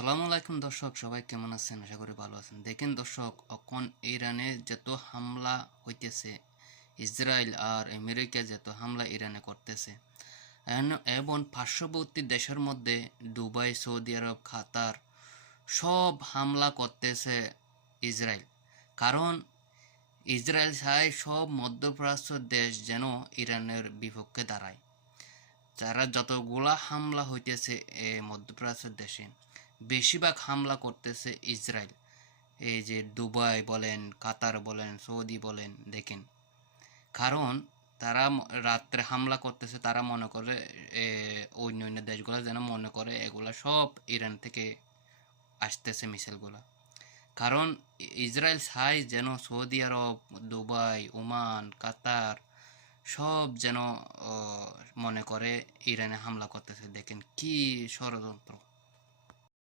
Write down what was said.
আসসালামু আলাইকুম দর্শক, সবাই কেমন আছেন? আশা করি ভালো আছেন। দেখেন দর্শক, এখন ইরানে যত হামলা হইতেছে, ইসরায়েল আর আমেরিকা যত হামলা ইরানে করতেছে, এবং পার্শ্ববর্তী দেশের মধ্যে দুবাই, সৌদি আরব, কাতার সব হামলা করতেছে ইসরায়েল। কারণ ইসরায়েল চায় সব মধ্যপ্রাচ্য দেশ যেন ইরানের বিপক্ষে দাঁড়ায়। যারা যতগুলা হামলা হইতেছে মধ্যপ্রাচ্যের দেশে, বেশিরভাগ হামলা করতেছে ইসরায়েল। এই যে দুবাই বলেন, কাতার বলেন, সৌদি বলেন, দেখেন। কারণ তারা রাত্রে হামলা করতেছে, তারা মনে করে অন্য অন্য দেশগুলো যেন মনে করে এগুলা সব ইরান থেকে আসতেছে মিসাইলগুলা। কারণ ইসরায়েল চায় যেন সৌদি আরব, দুবাই, ওমান, কাতার সব যেন মনে করে ইরানে হামলা করতেছে। দেখেন কি ষড়যন্ত্র।